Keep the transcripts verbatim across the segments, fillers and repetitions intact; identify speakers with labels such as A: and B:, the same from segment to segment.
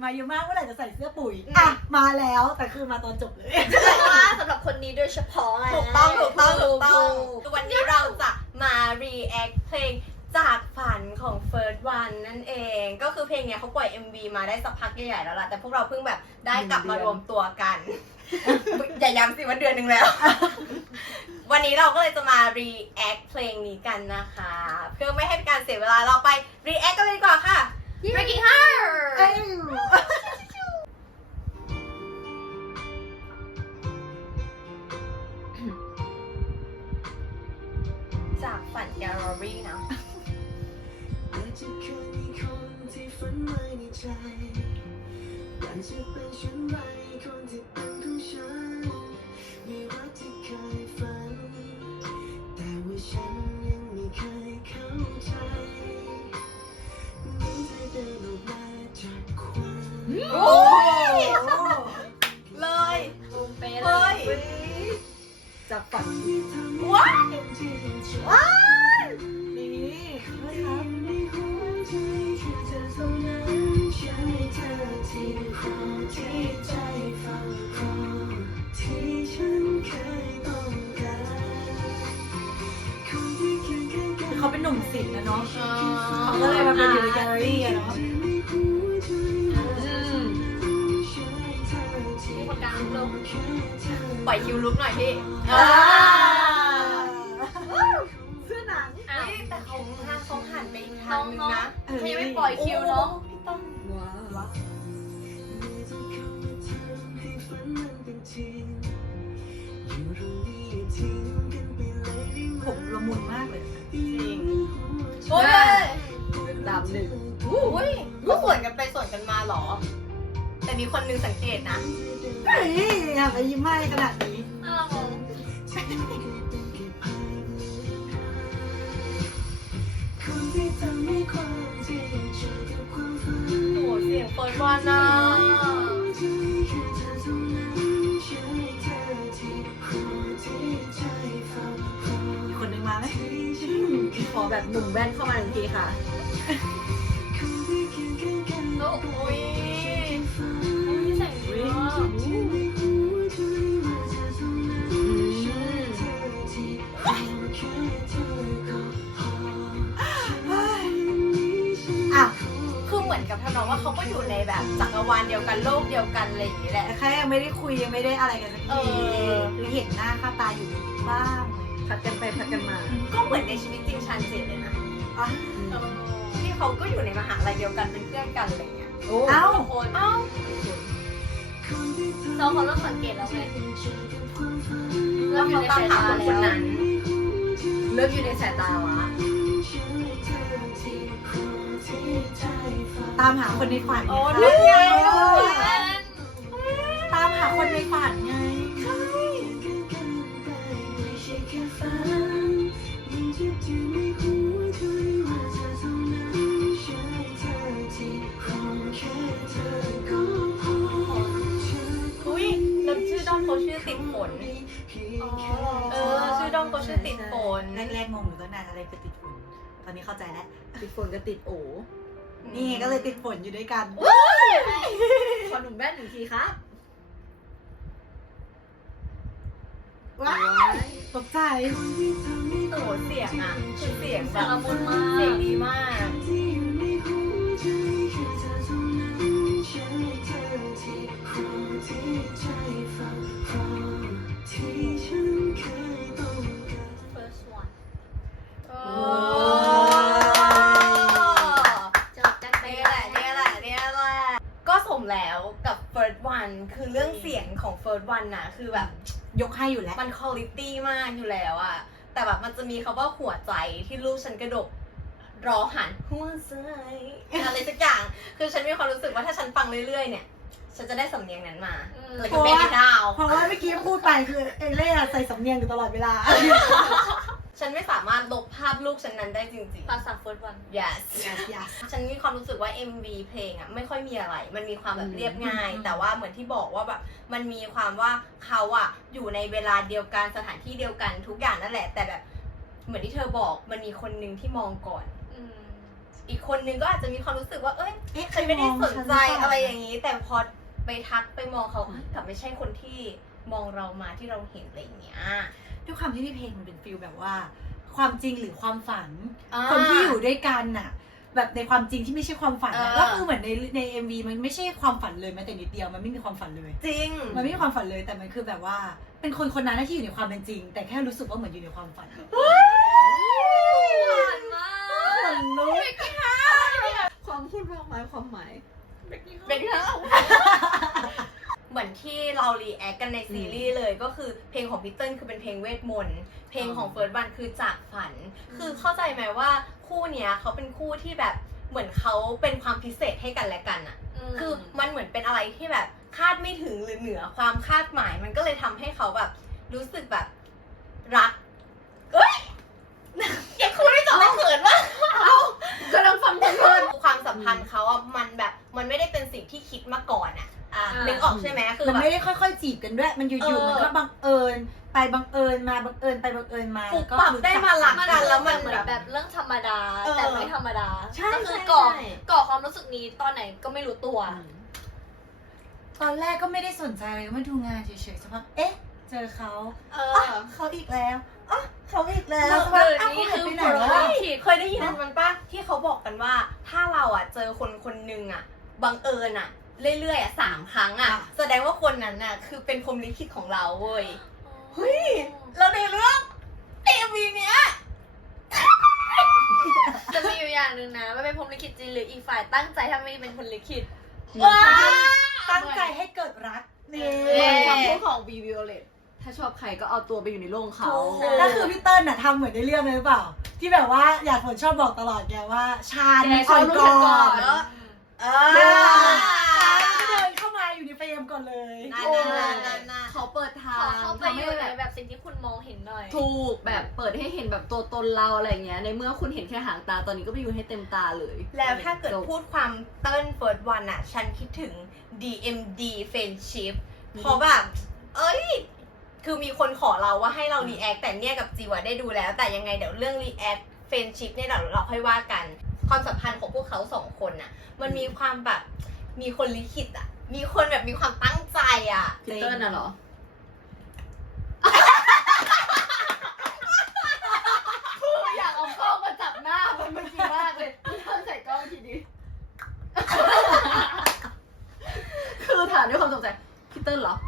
A: มาเยอะมากเมื่อไหร่จะใส่เสื้อปุ๋ยอ่ะมาแล้วแต่คือมาตอนจบเลย
B: ว่าสำหรับคนนี้โดยเฉพาะถูกต้องถูกต้องถูกต้องวันนี้เราจะมา react เพลงจากฝันของ First One นั่นเองก็คือเพลงเนี้ยเขาปล่อย เอ็ม วี มาได้สักพักใหญ่ๆแล้วล่ะแต่พวกเราเพิ่งแบบได้กลับมารวมตัวกันอย่าย้ำสิว่าเดือนหนึ่งแล้ววันนี้เราก็เลยจะมา react เพลงนี้กันนะคะเพื่อไม่ให้เป็นการเสียเวลาเราไป react กันเลยดีกว่าค่ะ Breaking Heart จากฝันแกลเลอรี่นะ
C: อาจจะเคยมีคนที่ฝันไว้ในใจอยากจะเป็นเช่นไรคนที่เป็นของฉันมีรักที่เคยฝันแต่ว่าฉันยังไม่เคยเข้าใจเหมือนเธอเดินออกมาจากความ
B: โอ้ยเลยเป๊ะเลย
A: จากฝัน
B: ว้ายว้าย
A: นี่นะครับ
C: ในหัวใจคือเธอเท่านั้นใช่เธอที่รอที่ใจเฝ้ารอที่ฉันเคยต้องการคนที่เคียงข้างกัน
A: เขาเป็นหนุ่มศิลป์นะเนาะเขาก็เลยมาเป็นอยู่ในแกลเลอรี่อะเนาะ
B: ปล่อยคิวลุกหน่อยพี่
A: เสื้อหนัง
B: แต่เขาห้าเขาหันไปอีกทางนึงนะเขายังไม่ปล่อยคิวเนาะพี่ต้อง
A: ว้าวผมละมุนมากเลย
B: จริงโอ้ย
A: ดาบหนึ่ง
B: อุ้ยเขาสวนกันไปสวนกันมาหรอแต่มีคนนึงสังเกตนะ
A: เฮ้ยอยากไปยิ้มให้ขนาดนี้
B: อ้าวโอ้เสียงเปิดวันน่ะ
A: มีคนนึงมาไหมขอแบบหนุ่มแว่นเข้ามาหนึ่งทีค่ะ
B: โอ้ยใส่ดีมาก
A: อ่ะ
B: คือเหมือนกับทำนองว่าเขาก็อยู่ในแบบจักรวาลเดียวกันโลกเดียวกันอะไรอย่างนี้แหละ
A: แต่แค่ยังไม่ได้คุยยังไม่ได้อะไรกันสักทีคือเห็นหน้าค่าตาอยู่บ้างพัดกันไปพัดกันมา
B: ก็เหมือนในชีวิตจริงชันเจนเลยนะที่เขาก็อยู่ในมหาลัยเดียวกันเป็นเพื่อนกันอะไรเงี้ย
A: เอ้า
B: คนเอ้าเราเขาเริ่มสังเกตแล้วไงเริ่มอยู่ในสายตาคนนั้น
A: เริ่มอยู่ในสายตาวะตามหาคนในฝัน
B: โอ้ยไง
A: ตามหาคนในฝันไง
B: อุ้ยแล้วชื่อด้อมเขาชื่อติดฝนเออชื่อด้อมเขาชื่อติดฝน
A: แรกๆงงอยู่ตั้งนานอะไรคือติดฝนตอนนี้เข้าใจแล้วติดฝนกับติดโอนี่ไงก็เลยติดฝนอยู่ด้วยกันขอหนุ่มแว่นหนึ่งทีครับว้ายตกใจ
B: โอ้เสียงอ่ะคือเสียงแบบละมุนมากเสียงดีมากFirst One โอ้จบกันนี่แหละนี่แหละนี่แหละก็สมแล้วกับ First One คือเรื่องเสียงของ First One น่ะคือแบบ
A: ยกให้อยู่แล้ว
B: มันคุณภาพมากอยู่แล้วอะแต่แบบมันจะมีคำว่าหัวใจที่ลูกฉันกระดกรอหันหัวใจอะไรสักอย่างคือฉันมีความรู้สึกว่าถ้าฉันฟังเรื่อยๆเนี่ยฉันจะได้สำเนียงนั้นมาเลยก็ไม่ได้ดาว
A: เพราะว่าเมื่อกี้พูดไปคือเอเล่ใส่สำเนียงอยู่ตลอดเวลา
B: ฉันไม่สามารถลบภาพลูกฉันนั้นได้จริงๆภาษา First One yes
A: yes
B: ฉันมีความรู้สึกว่า เอ็ม วี เพลงอะไม่ค่อยมีอะไรมันมีความแบบเรียบง่ายแต่ว่าเหมือนที่บอกว่าแบบมันมีความว่าเขาอะอยู่ในเวลาเดียวกันสถานที่เดียวกันทุกอย่างนั่นแหละแต่แบบเหมือนที่เธอบอกมันมีคนนึงที่มองก่อนอีกคนนึงก็อาจจะมีความรู้สึกว่าเอ้ย
A: เอ๊ะ
B: ฉันไม่ได้สนใจ
A: ใครมองฉันหรือเปล่า
B: อะไรอย่างนี้ แต่พอไปทักไปมองเขากลับไม่ใช่คนที่มองเรามาที่เราเห็นอะไรอย่างเงี้ย
A: ด้วยความที่เพลงมันเป็นฟีลแบบว่า ความจริงหรือความฝัน
B: อ่า
A: คนที่อยู่ด้วยกันน่ะ แบบในความจริงที่ไม่ใช่ความฝันน่ะ
B: เออ
A: ก็คือเหมือนในในเอ็มวีมันไม่ใช่ความฝันเลยแม้แต่นิดเดียวมันไม่มีความฝันเลย
B: จริง
A: มันไม่มีความฝันเลยแต่มันคือแบบว่า เป็นคนคนนั้นที่อยู่ในความเป็นจริง แต่แค่รู้สึกว่าเหมือนอยู่ในความฝัน
B: หวานมาก
A: ขนลุก
D: ความพูดมากมายความหมาย
B: เป็นเรื่องเหมือนที่เรารีแอคกันในซีรีส์เลยก็คือเพลงของพี่เติ้ลคือเป็นเพลงเวทมนต์เพลงของเฟิร์สวันคือจากฝัน คือเข้าใจไหมว่าคู่เนี้ยเขาเป็นคู่ที่แบบเหมือนเขาเป็นความพิเศษให้กันและกันอะ คือมันเหมือนเป็นอะไรที่แบบคาดไม่ถึงหรือเหนือความคาดหมายมันก็เลยทำให้เขาแบบรู้สึกแบบรักเอ้ยอย่าคุยไม่จบไม่เขินว่ะ
D: กำลังฟังเพลิน
B: ความสัมพันธ์เขาอะมันแบบมันไม่ได้เป็นสิ่งที่คิดมาก่อนอะอ่ะ
D: อ่านึ
B: นึกออกใช่ไหมคือ
A: มัน
B: แบบ
A: ไม่ได้ค่อยๆจีบกันด้วย มันอยู่
B: เออ
A: ๆมันก็บังเอิญไปบังเอิญมาบังเอิญไปบังเอิญมา
B: ปุ๊บ
A: ก็
B: ปั๊บ
A: รู้
B: ได้
A: จัก
B: มารัก
E: มัน
B: กันแล้วมัน
E: เหมือ
B: แบ
E: น
B: บ
E: แบบเรื่องธรรมดา
B: เออ
E: แต่ไม่ธรรมดา
A: ใช่
E: ก็คือ
A: ใช่
E: ก่อ
A: ใช่
E: ก่อความรู้สึกนี้ตอนไหนก็ไม่รู้ตัว
A: ตอนแรกก็ไม่ได้สนใจเลยก็มาดูงานเฉยๆสักพักเอ๊ะ เจอเขา
E: เอ
A: อ๋อ
E: อ
A: เขาอีกแล้วอ๋อเขาอีกแล้ว
E: เมื่อ
A: สักพัก
E: คืน
A: อ้าว
E: นี้
A: เขาหาย
E: คือ
A: ไปไหน
E: โปร
A: แล้ว
E: ไฟ
A: อะ
E: ล์
B: เคยได้ยินมันปะที่เขาบอกกันว่า ถ้าเราอ่ะเจอคนคนหนึ่งอ่ะบังเอิญอ่ะ เรื่อยๆอ่ะสามครั้งอ่ะ แสดงว่าคนนั้นน่ะคือเป็นพรหมลิขิตของเราเว้ย เฮ้ย แล้วในเรื่องเอ็มวีเนี้ย
E: จะมีอยู่อย่างหนึ่งนะไม่เป็นพรหมลิขิตจริงหรืออีกฝ่ายตั้งใจทำให้เป็นพรหมลิขิต
B: ว้า
A: ตั้งใจให้เกิดรักนี่
D: เหมือนคำพูดของ B Violet ถ้าชอบใครก็เอาตัวไปอยู่ในโลกของเขา
A: ก็คือพี่เติ้ลน่ะทำเหมือนในเรื่องเลยหรือเปล่า ที่แบบว่าอยากฝนชอบบอกตลอดแกว่า ชาญ
D: แกชอบลูกฉันก่อน
A: เออ
B: เอ
A: เดิน
B: อ
A: ชาญก็เดินเข้ามาอยู่ในเฟรมก่อนเลย
B: นั่นๆๆๆ
D: เขาเปิดทา
E: ของ เข้าไป
D: ทำ
E: อ
D: ให้
E: ยู่ใน
D: แบบ
E: แบบสิ่งที่คุณมองเห็นหน่อย
D: ถูกแบบเปิดให้เห็นแบบตัวตนเราอะไรเงี้ย ในเมื่อคุณเห็นแค่หางตาตอนนี้ก็ไปอยู่ให้เต็มตาเลย
B: แล้วถ้าเกิด
D: จบ
B: พูดความเติ้ลเฟิร์สวันอะฉันคิดถึง ดี เอ็ม ดี Friendship เพราะแบบ เอ้ย คือมีคนขอเราว่าให้เรารีแอคแต่เนี่ยกับจิวอะได้ดูแล้ว แต่ยังไงเดี๋ยวเรื่องรีแอค Friendship เนี่ยเดี๋ยวเราค่อยว่ากัน ความสัมพันธ์ของพวกเขาสองคนน่ะ มันมีความแบบ มีคนลิขิตอะมีคนแบบมีความตั้งใจอะ
D: พีเตอร์น่ะเหรอ อยากเอากล้องมาจับหน้ามันเมื่อกี้มากเลยพี่ท่านใส่กล้องทีนี้ คือถามด้วยความสงสัยพี่เติ้ลเหรอ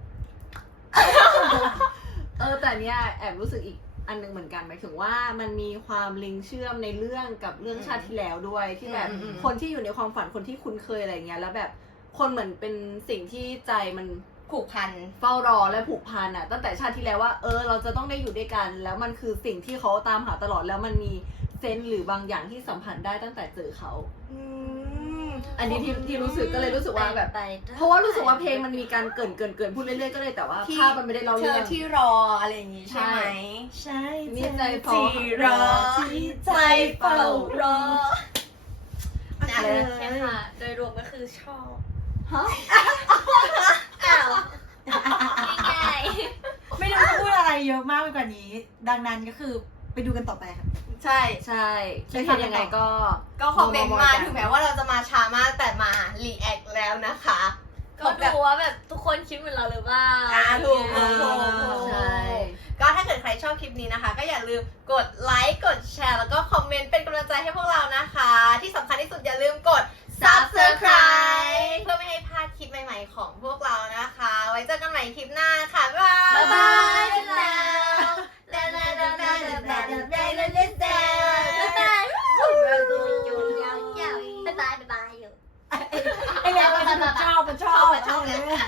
D: เออแต่เนี้ยแอบรู้สึกอีกอันหนึงเหมือนกันหมายถึงว่ามันมีความลิงก์เชื่อมในเรื่องกับเรื่องชาติที่แล้วด้วยที่แบบ
B: อืมอืมอืม
D: คนที่อยู่ในความฝันคนที่คุ้นเคยอะไรเงี้ยแล้วแบบคนเหมือนเป็นสิ่งที่ใจมัน
B: ผูกพัน
D: เฝ้ารอและผูกพันอะตั้งแต่ชาติที่แล้วว่าเออเราจะต้องได้อยู่ด้วยกัน แล้วมันคือสิ่งที่เขาตามหาตลอดแล้วมันมีเซนส์หรือบางอย่างที่สัมผัสได้ตั้งแต่เจอเขา
B: อืม
D: อันนี้ที่ที่รู้สึกก็เลยรู้สึกว่าแบบ
E: ไป
D: เพราะว่ารู้สึกว่าเพลงมันมีการเกรินเกรินเกรินพูดเรื่อยๆก็เลยแต่ว่า
B: ที่
D: ภาพมันไม่ได้เล่า
B: เธ
D: เรื่
B: อ
D: อง
B: ที่รออะไรอย่างงี้ใช่ไหม
A: ใช่
D: มีใจพอ
B: ที่รอที่ใจเฝ้ารอ
A: อะไร
E: ใช่ค่ะ โดยรวมก็คือชอบ
D: ฮะ
E: อ้าวง่าย
A: ไม่รู้จะพูดอะไรเยอะมากไปกว่านี้ ดังนั้นก็คือไปดูกันต่อไปค่ะ
B: ใช่
D: ใช่จะเห็นยังไงก็
B: ก็คอมเมนต์มา
D: กั
B: ถึงแม้ว่าเราจะมาช้ามากแต่มารีแอคแล้วนะคะ
E: ๆก็ดูว่าแบบทุกคนคิดเหมือนเราหรือเปล่า
B: อ่าถูกถูกถูกถูก
D: ใช่
B: ก็ถ้าเกิดใครชอบคลิปนี้นะคะ ก็อย่าลืมกดไลค์กดแชร์แล้วก็คอมเมนต์เป็นกำลังใจให้พวกเรานะคะ ที่สำคัญที่สุดอย่าลืมกด